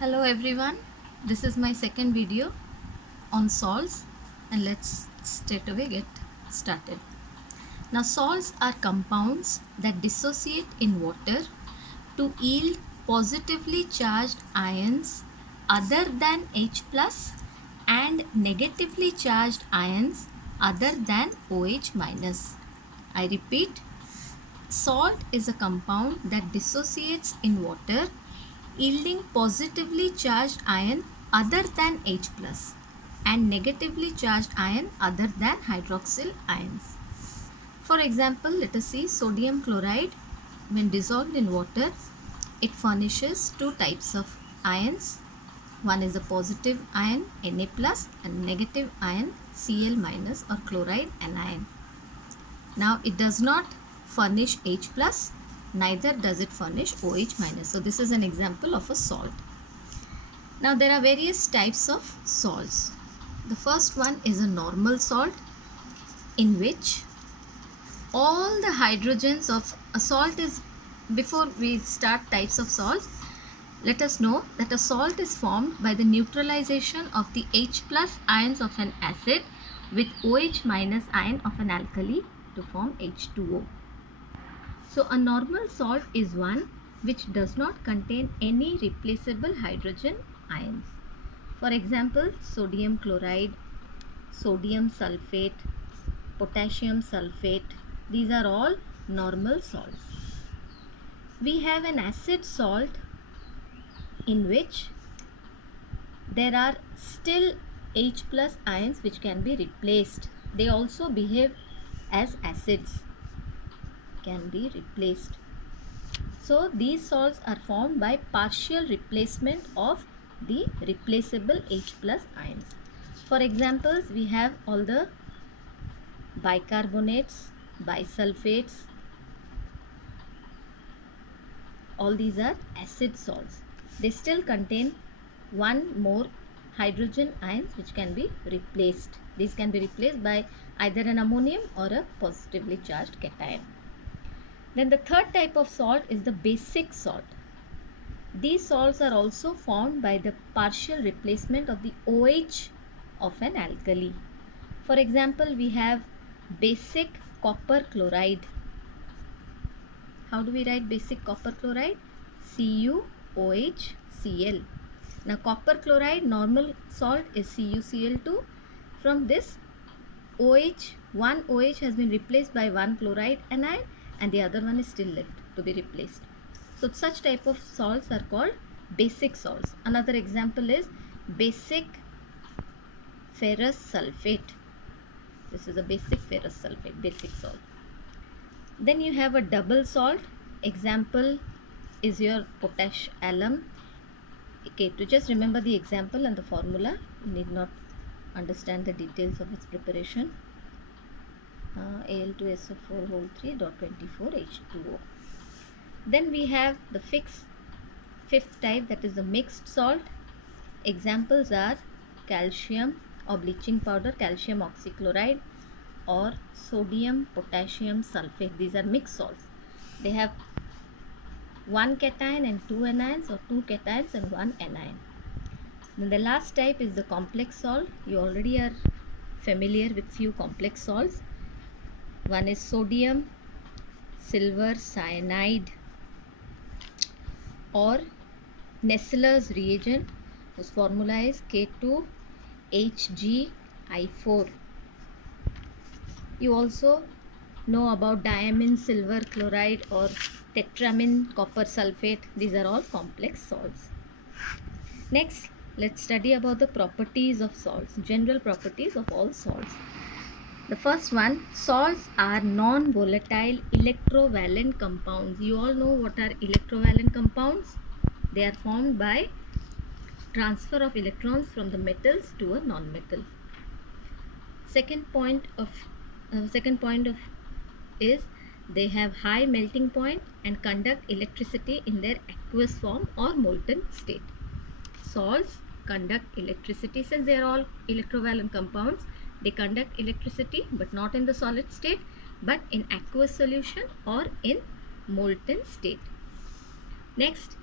Hello everyone, this is my second video on salts and let's straight away get started. Now salts are compounds that dissociate in water to yield positively charged ions other than H plus and negatively charged ions other than OH minus. I repeat, salt is a compound that dissociates in water yielding positively charged ion other than H plus and negatively charged ion other than hydroxyl ions. For example, let us see sodium chloride. When dissolved in water, it furnishes two types of ions. One is a positive ion Na plus and negative ion Cl minus or chloride anion. Now it does not furnish H plus, neither does it furnish OH minus. So this is an example of a salt. Now there are various types of salts. The first one is a normal salt in which all the hydrogens of a salt is, before we start types of salts, let us know that a salt is formed by the neutralization of the H plus ions of an acid with OH minus ion of an alkali to form H2O. So a normal salt is one which does not contain any replaceable hydrogen ions. For example, sodium chloride, sodium sulfate, potassium sulfate, these are all normal salts. We have an acid salt in which there are still H plus ions which can be replaced. They also behave as acids, can be replaced. So these salts are formed by partial replacement of the replaceable H plus ions. For examples, we have all the bicarbonates, bisulfates. All these are acid salts. They still contain one more hydrogen ions which can be replaced. These can be replaced by either an ammonium or a positively charged cation. Then the third type of salt is the basic salt. These salts are also formed by the partial replacement of the OH of an alkali. For example, we have basic copper chloride. How do we write basic copper chloride? CuOHCl. Now copper chloride normal salt is CuCl2. From this OH, one OH has been replaced by one chloride anion and the other one is still left to be replaced. So such type of salts are called basic salts. Another example is basic ferrous sulfate. This is a basic ferrous sulfate, basic salt. Then you have a double salt. Example is your potash alum. Okay, to just remember the example and the formula, you need not understand the details of its preparation. Al2SO4 whole 3.24H2O. Then we have the fifth type, that is the mixed salt. Examples are calcium or bleaching powder, calcium oxychloride, or sodium potassium sulfate. These are mixed salts. They have one cation and two anions, or two cations and one anion. Then the last type is the complex salt. You already are familiar with few complex salts. One is sodium silver cyanide, or Nessler's reagent, whose formula is K2HgI4. You also know about diamine silver chloride or tetramine copper sulfate. These are all complex salts. Next, let's study about the properties of salts, general properties of all salts. The first one, salts are non-volatile electrovalent compounds. You all know what are electrovalent compounds. They are formed by transfer of electrons from the metals to a non-metal. Second point is they have high melting point and conduct electricity in their aqueous form or molten state. Salts conduct electricity. Since they are all electrovalent compounds, they conduct electricity but not in the solid state, but in aqueous solution or in molten state. Next,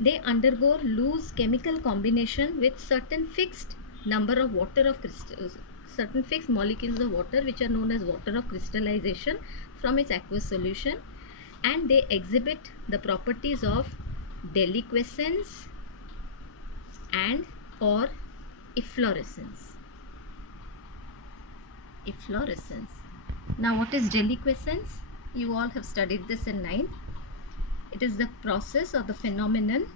They undergo loose chemical combination with certain fixed number of water of crystals, certain fixed molecules of water which are known as water of crystallization from its aqueous solution, and they exhibit the properties of deliquescence and or efflorescence. Efflorescence. Now what is deliquescence? You all have studied this in 9th. It is the process or the phenomenon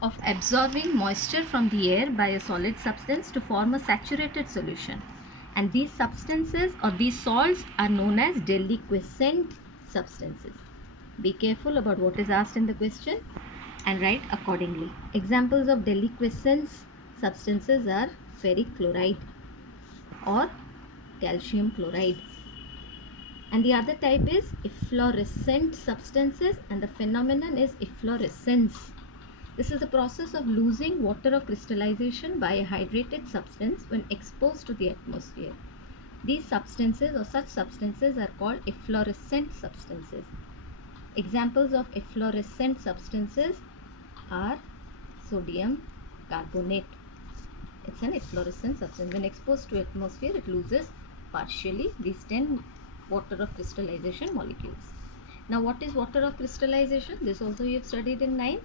of absorbing moisture from the air by a solid substance to form a saturated solution. And these substances or these salts are known as deliquescent substances. Be careful about what is asked in the question and write accordingly. Examples of deliquescence substances are ferric chloride or calcium chloride. And the other type is efflorescent substances, and the phenomenon is efflorescence. This is the process of losing water of crystallization by a hydrated substance when exposed to the atmosphere. These substances or such substances are called efflorescent substances. Examples of efflorescent substances are sodium carbonate. It's an efflorescent substance. When exposed to atmosphere, it loses partially these 10 water of crystallization molecules. Now what is water of crystallization? This also you have studied in 9.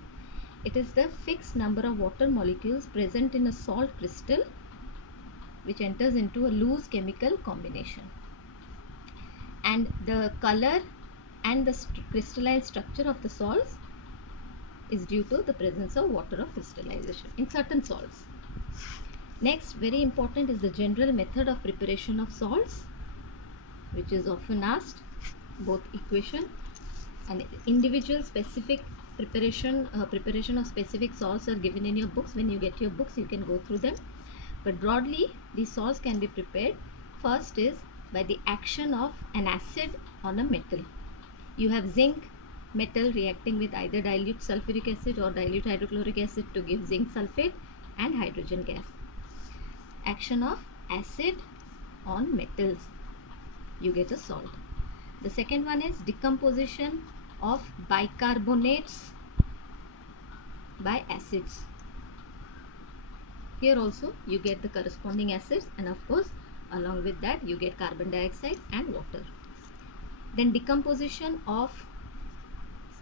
It is the fixed number of water molecules present in a salt crystal which enters into a loose chemical combination. And the color and the crystalline structure of the salts is due to the presence of water of crystallization in certain salts. Next, very important is the general method of preparation of salts, which is often asked. Both equation and individual specific preparation of specific salts are given in your books. When you get your books, you can go through them. But broadly, these salts can be prepared. First is by the action of an acid on a metal. You have zinc metal reacting with either dilute sulfuric acid or dilute hydrochloric acid to give zinc sulfate and hydrogen gas. Action of acid on metals, you get a salt. The second one is decomposition of bicarbonates by acids. Here also you get the corresponding acids, and of course along with that you get carbon dioxide and water. Then decomposition of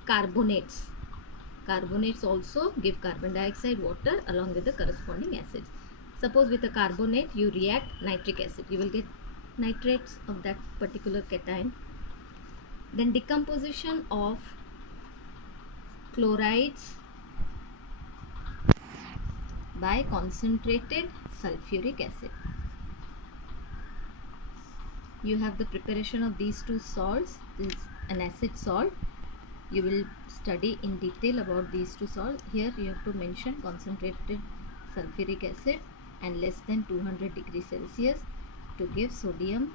carbonates. Carbonates also give carbon dioxide, water along with the corresponding acids. Suppose with a carbonate you react nitric acid, you will get nitrates of that particular cation. Then decomposition of chlorides by concentrated sulfuric acid. You have the preparation of these two salts. This is an acid salt. You will study in detail about these two salts. Here you have to mention concentrated sulfuric acid and less than 200 degrees Celsius to give sodium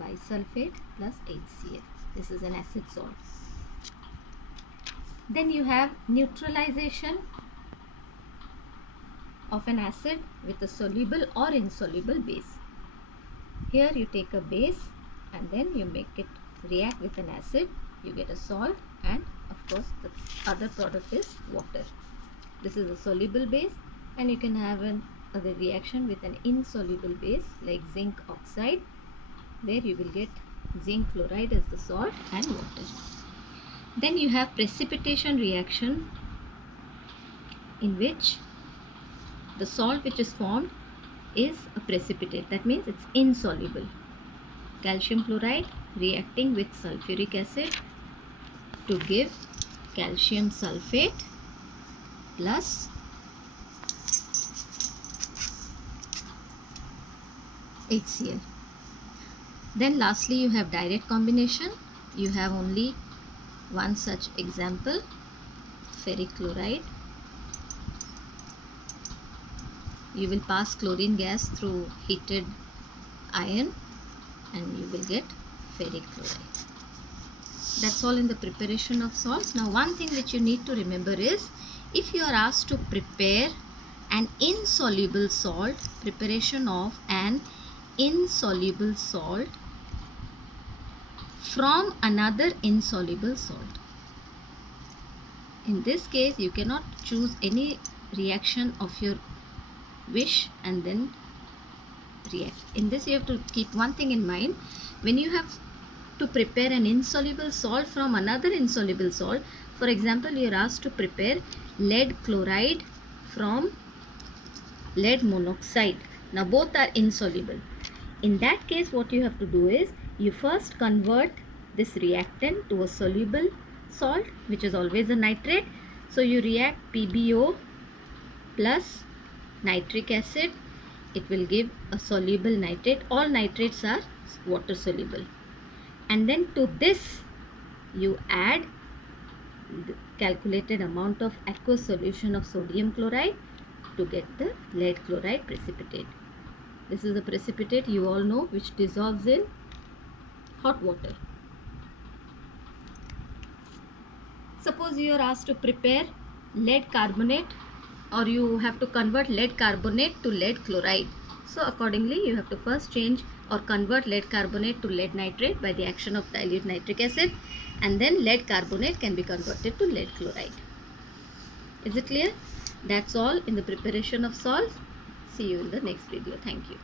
bisulfate plus HCl. This is an acid salt. Then you have neutralization of an acid with a soluble or insoluble base. Here you take a base and then you make it react with an acid, you get a salt, and of course the other product is water. This is a soluble base, and you can have another reaction with an insoluble base like zinc oxide, where you will get zinc chloride as the salt and water. Then you have precipitation reaction, in which the salt which is formed is a precipitate. That means it's insoluble. Calcium chloride reacting with sulfuric acid to give calcium sulfate plus HCl. Then lastly you have direct combination. You have only one such example, ferric chloride. You will pass chlorine gas through heated iron and you will get ferric chloride. That's all in the preparation of salts. Now one thing which you need to remember is, if you are asked to prepare an insoluble salt, preparation of an insoluble salt from another insoluble salt. In this case, you cannot choose any reaction of your wish and then react. In this, you have to keep one thing in mind. When you have to prepare an insoluble salt from another insoluble salt, for example, you are asked to prepare lead chloride from lead monoxide. Now both are insoluble. In that case, what you have to do is you first convert this reactant to a soluble salt, which is always a nitrate. So you react PbO plus nitric acid. It will give a soluble nitrate. All nitrates are water soluble. And then to this you add the calculated amount of aqueous solution of sodium chloride to get the lead chloride precipitate. This is a precipitate, you all know, which dissolves in hot water. Suppose you are asked to prepare lead carbonate, or you have to convert lead carbonate to lead chloride. So accordingly, you have to first change or convert lead carbonate to lead nitrate by the action of dilute nitric acid, and then lead carbonate can be converted to lead chloride. Is it clear? That's all in the preparation of salts. See you in the next video. Thank you.